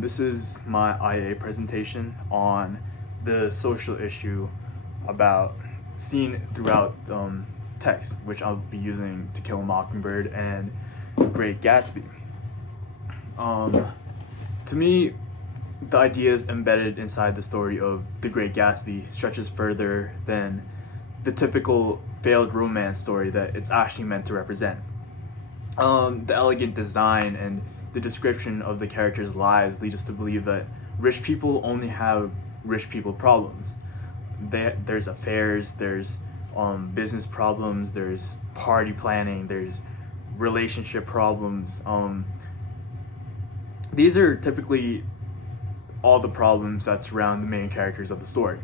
This is my IA presentation on the social issue about seen throughout text, which I'll be using To Kill a Mockingbird and Great Gatsby. To me, the ideas embedded inside the story of The Great Gatsby stretches further than the typical failed romance story that it's actually meant to represent. The elegant design and the description of the characters' lives lead us to believe that rich people only have rich people problems. There's affairs, there's business problems, there's party planning, there's relationship problems. These are typically all the problems that surround the main characters of the story.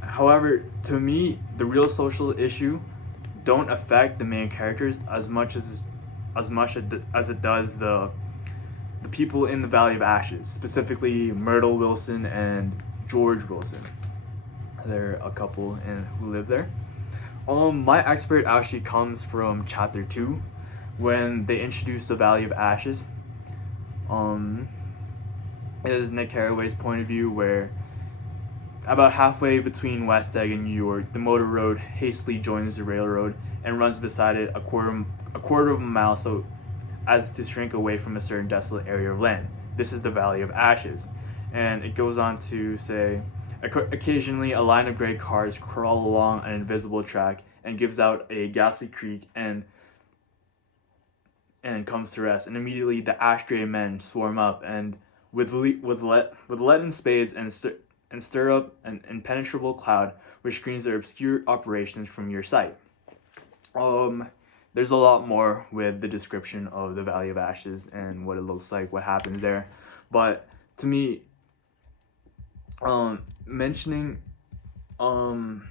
However, to me, the real social issue don't affect the main characters as much as it does the people in the Valley of Ashes, specifically Myrtle Wilson and George Wilson. They're a couple who live there. My expert actually comes from chapter 2 when they introduce the Valley of Ashes. It is Nick Carraway's point of view where about halfway between West Egg and New York, the motor road hastily joins the railroad and runs beside it a quarter of a mile so as to shrink away from a certain desolate area of land. This is the Valley of Ashes. And it goes on to say, occasionally a line of gray cars crawl along an invisible track and gives out a ghastly creak and comes to rest. And immediately the ash gray men swarm up and with leaden spades and stir up an impenetrable cloud which screens their obscure operations from your sight. There's a lot more with the description of the Valley of Ashes and what it looks like, what happens there. But to me, mentioning, I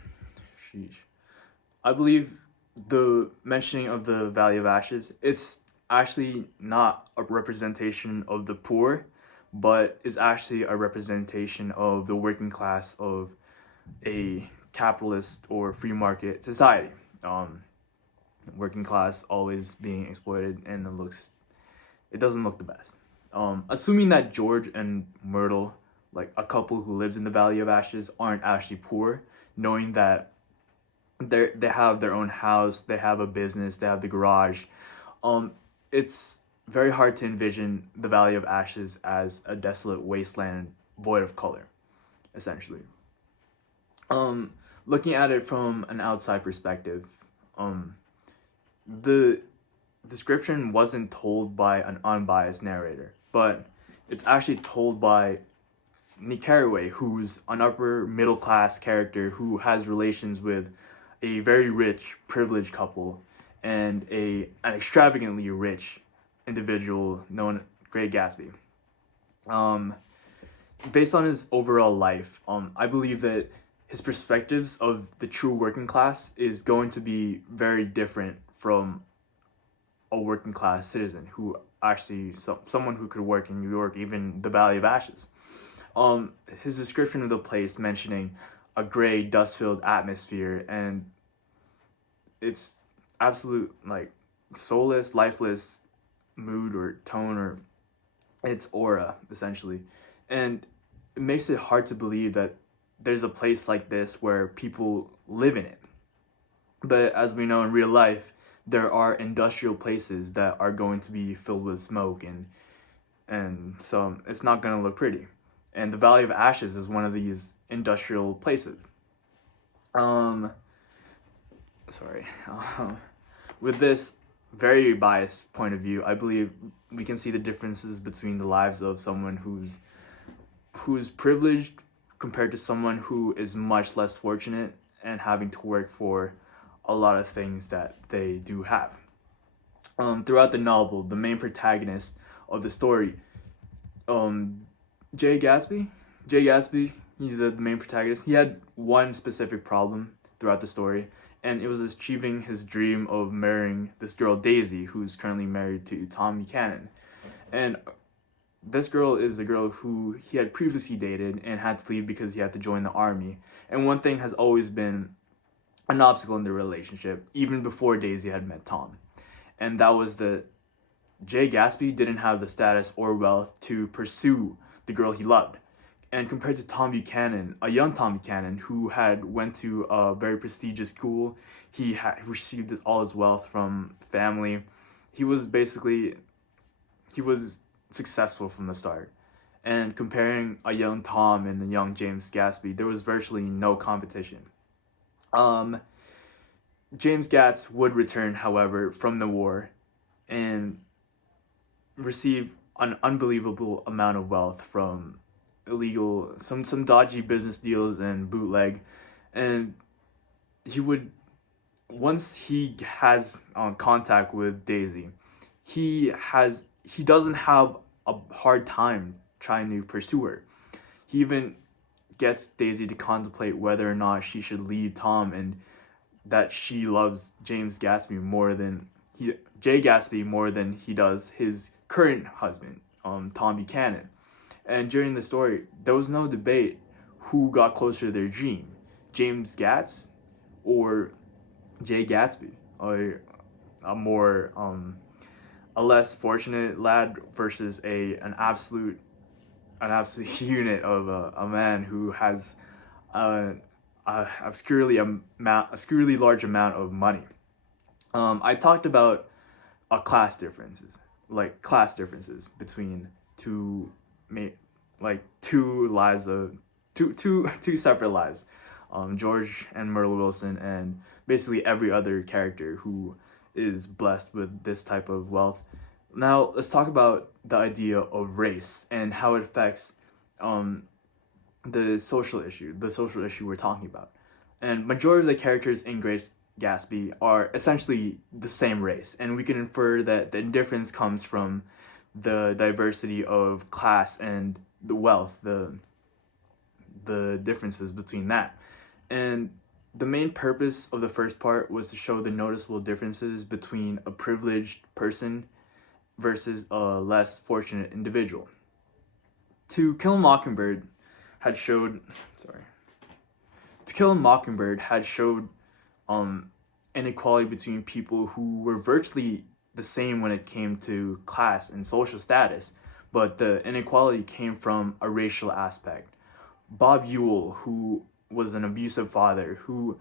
believe the mentioning of the Valley of Ashes, it's actually not a representation of the poor, but is actually a representation of the working class of a capitalist or free market society. Working class always being exploited, and it doesn't look the best. Assuming that George and Myrtle, like a couple who lives in the Valley of Ashes, aren't actually poor, knowing that they have their own house, they have a business, they have the garage, it's very hard to envision the Valley of Ashes as a desolate wasteland void of color, essentially. Looking at it from an outside perspective, the description wasn't told by an unbiased narrator, but it's actually told by Nick Carraway, who's an upper middle class character who has relations with a very rich, privileged couple and an extravagantly rich individual known Great Gatsby. Based on his overall life, I believe that his perspectives of the true working class is going to be very different from a working class citizen who actually someone who could work in New York, even the Valley of Ashes. His description of the place mentioning a gray, dust-filled atmosphere, and it's absolute like soulless, lifeless mood or tone, or its aura essentially, and it makes it hard to believe that there's a place like this where people live in it. But as we know in real life, there are industrial places that are going to be filled with smoke, and so it's not going to look pretty. And the Valley of Ashes is one of these industrial places. With this very biased point of view, I believe we can see the differences between the lives of someone who's privileged compared to someone who is much less fortunate and having to work for a lot of things that they do have. Throughout the novel, the main protagonist of the story, Jay Gatsby, he's the main protagonist. He had one specific problem throughout the story, and it was achieving his dream of marrying this girl Daisy, who's currently married to Tom Buchanan. And this girl is a girl who he had previously dated and had to leave because he had to join the army. And one thing has always been an obstacle in the relationship, even before Daisy had met Tom. And that was the Jay Gatsby didn't have the status or wealth to pursue the girl he loved. And compared to Tom Buchanan, a young Tom Buchanan who had went to a very prestigious school, he had received all his wealth from family. He was basically he was successful from the start. And comparing a young Tom and a young James Gatsby, there was virtually no competition. Um, James Gatz would return, however, from the war and receive an unbelievable amount of wealth from some dodgy business deals and bootleg, and he would once he has contact with Daisy, he doesn't have a hard time trying to pursue her. He even gets Daisy to contemplate whether or not she should leave Tom, and that she loves Jay Gatsby more than he does his current husband, Tom Buchanan. And during the story, there was no debate who got closer to their dream, James Gatz or Jay Gatsby, or a less fortunate lad versus an absolute unit of a man who has a obscurely large amount of money. I talked about class differences between two lives of two separate lives. George and Myrtle Wilson, and basically every other character who is blessed with this type of wealth. Now let's talk about the idea of race and how it affects the social issue we're talking about. And majority of the characters in Grace Gatsby are essentially the same race, and we can infer that the difference comes from the diversity of class and the wealth, the differences between that. And the main purpose of the first part was to show the noticeable differences between a privileged person versus a less fortunate individual. To Kill a Mockingbird had showed inequality between people who were virtually the same when it came to class and social status, but the inequality came from a racial aspect. Bob Ewell, who was an abusive father, who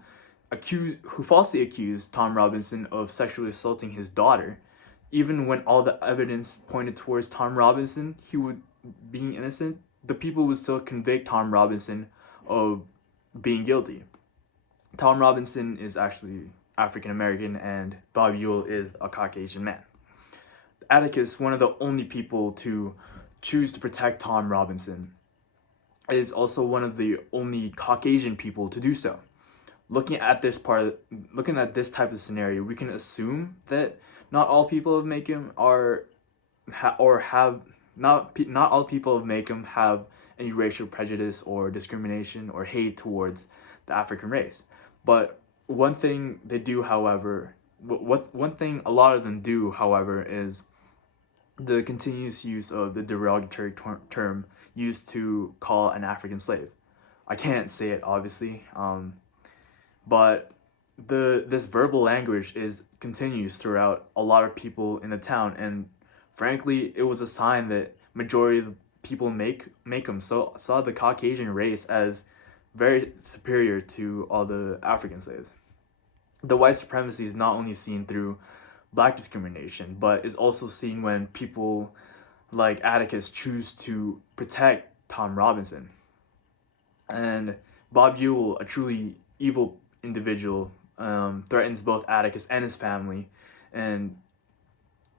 falsely accused Tom Robinson of sexually assaulting his daughter, even when all the evidence pointed towards Tom Robinson, being innocent, the people would still convict Tom Robinson of being guilty. Tom Robinson is actually African American, and Bob Ewell is a Caucasian man. Atticus, one of the only people to choose to protect Tom Robinson, is also one of the only Caucasian people to do so. Looking at this type of scenario, we can assume that not all people of Macomb not all people of Macomb have any racial prejudice or discrimination or hate towards the African race. But one thing they do, however, one thing a lot of them do, however, is the continuous use of the derogatory term used to call an African slave. I can't say it, obviously, but this verbal language continues throughout a lot of people in the town, and frankly, it was a sign that majority of the people Macomb saw the Caucasian race as very superior to all the African slaves. The white supremacy is not only seen through black discrimination, but is also seen when people like Atticus choose to protect Tom Robinson. And Bob Ewell, a truly evil individual, threatens both Atticus and his family, and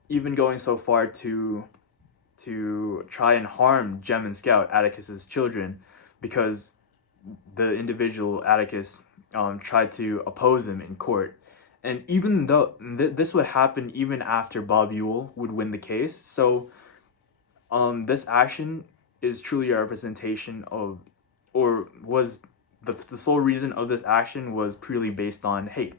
even going so far to try and harm Jem and Scout, Atticus's children, because the individual Atticus tried to oppose him in court. And even though this would happen even after Bob Ewell would win the case, so this action is truly a representation of, or was the sole reason of this action was purely based on hate.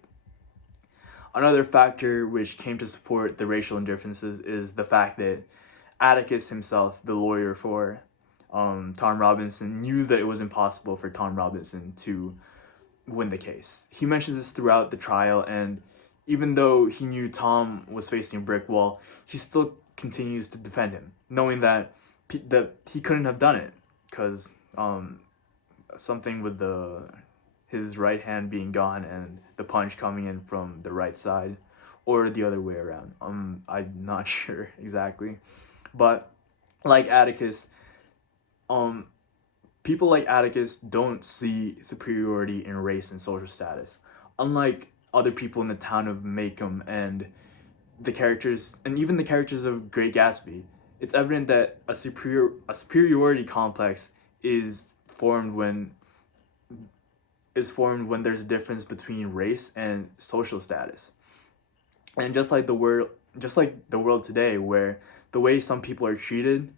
Another factor which came to support the racial indifferences is the fact that Atticus himself, the lawyer for Tom Robinson, knew that it was impossible for Tom Robinson to win the case. He mentions this throughout the trial, and even though he knew Tom was facing a brick wall, he still continues to defend him, knowing that that he couldn't have done it because something with the his right hand being gone and the punch coming in from the right side, or the other way around. I'm not sure exactly, but like Atticus, um, people like Atticus don't see superiority in race and social status, unlike other people in the town of Macomb and the characters, and even the characters of Great Gatsby. It's evident that a superiority complex is formed when there's a difference between race and social status. And just like the world today, where the way some people are treated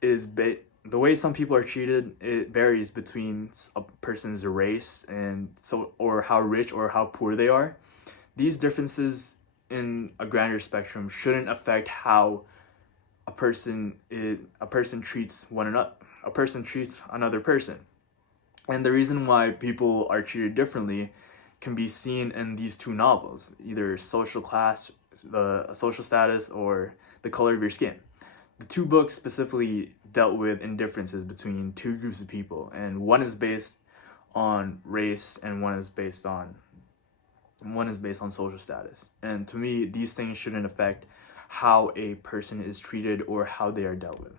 the way some people are treated, it varies between a person's race and so, or how rich or how poor they are. These differences in a grander spectrum shouldn't affect how a person treats another person. And the reason why people are treated differently can be seen in these two novels, either social class, the social status, or the color of your skin. The two books specifically dealt with indifferences between two groups of people, and one is based on race and one is based on social status. And to me, these things shouldn't affect how a person is treated or how they are dealt with.